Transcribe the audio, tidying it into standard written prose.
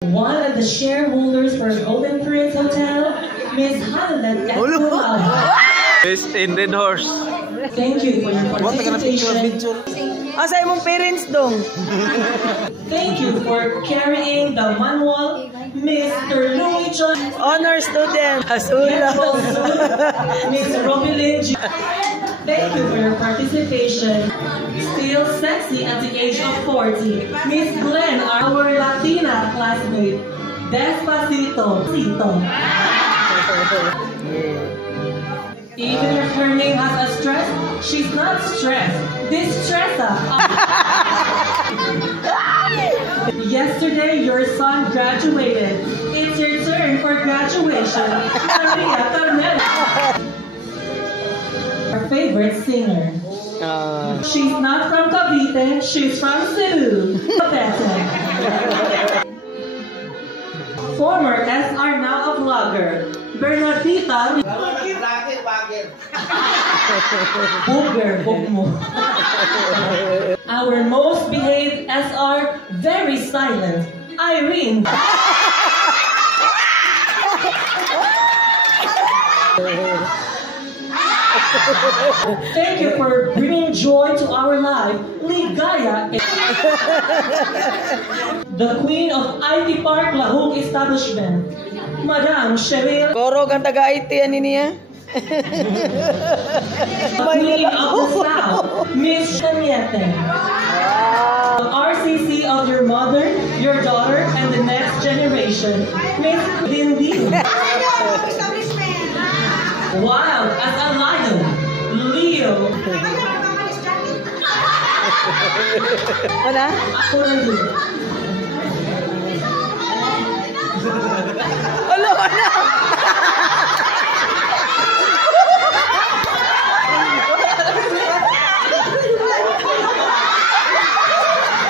One of the shareholders for Golden Prince Hotel, Miss Hannah Escobar. Best Indian horse. Thank you for your participation. Asa imong parents dong? Thank you for carrying the manual, Mr. Louis John. Honor student, Asula. Miss Robilyn G. Thank you for your participation. Still sexy at the age of 40, Miss Glenn, our Latina classmate. Despacito. Even if her name has a stress, she's not stressed. Distressa. Yesterday, your son graduated. It's your turn for graduation. Maria Carmela. Our favorite singer. She's not from Cavite, she's from Cebu. Former SR, now a vlogger, Bernardita. Booger, mo. Our most behaved SR, very silent, Irene. Thank you for bringing joy to our life, Ligaya. The Queen of IT Park Lahug Establishment, Madam Cheryl. Koro ang taga-IT yan niya. Queen of the South, Miss Shaniete. The RCC of your mother, your daughter, and the next generation, Miss Lindy. Wild as a lion, Leo. Ano? Ako lang din.